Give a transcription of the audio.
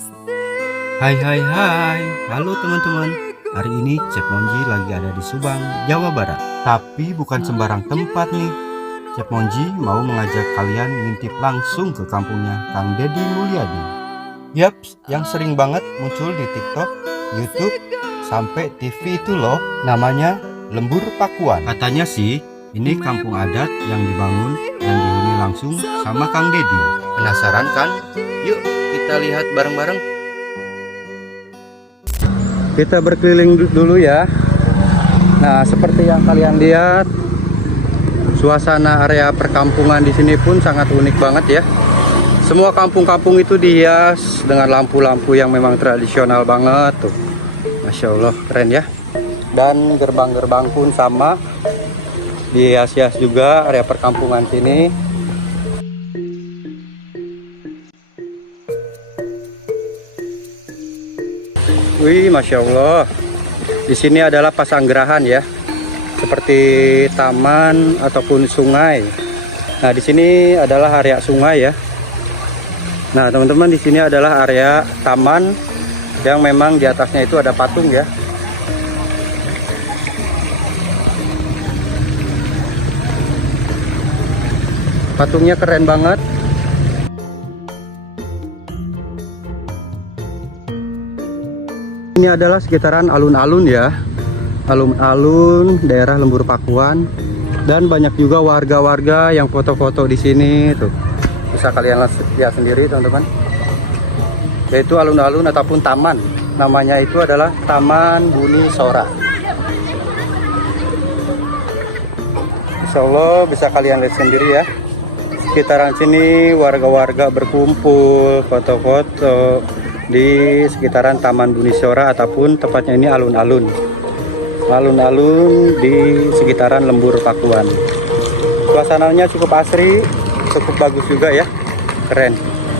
Hai hai hai, halo teman-teman. Hari ini Chef Monji lagi ada di Subang, Jawa Barat. Tapi bukan sembarang tempat nih. Chef Monji mau mengajak kalian ngintip langsung ke kampungnya Kang Deddy Mulyadi. Yaps, yang sering banget muncul di TikTok, YouTube, sampai TV itu loh. Namanya Lembur Pakuan. Katanya sih, ini kampung adat yang dibangun dan dihuni langsung sama Kang Deddy. Penasaran kan? Yuk kita lihat bareng-bareng. Kita berkeliling dulu ya. Nah, seperti yang kalian lihat, suasana area perkampungan di sini pun sangat unik banget ya. Semua kampung-kampung itu dihias dengan lampu-lampu yang memang tradisional banget tuh. Masya Allah, keren ya. Dan gerbang-gerbang pun sama, dihias-hias juga area perkampungan sini. Wih, Masya Allah. Di sini adalah pasanggerahan ya, seperti taman ataupun sungai. Nah, di sini adalah area sungai ya. Nah, teman-teman, di sini adalah area taman yang memang di atasnya itu ada patung ya. Patungnya keren banget. Ini adalah sekitaran alun-alun ya, alun-alun daerah Lembur Pakuan, dan banyak juga warga-warga yang foto-foto di sini tuh. Bisa kalian lihat sendiri teman-teman. Yaitu alun-alun ataupun taman. Namanya itu adalah Taman Buni Sora. Insya Allah bisa kalian lihat sendiri ya. Sekitaran sini warga-warga berkumpul, foto-foto di sekitaran Taman Buni Sora ataupun tepatnya ini alun-alun di sekitaran Lembur Pakuan. Suasananya cukup asri, cukup bagus juga ya, keren.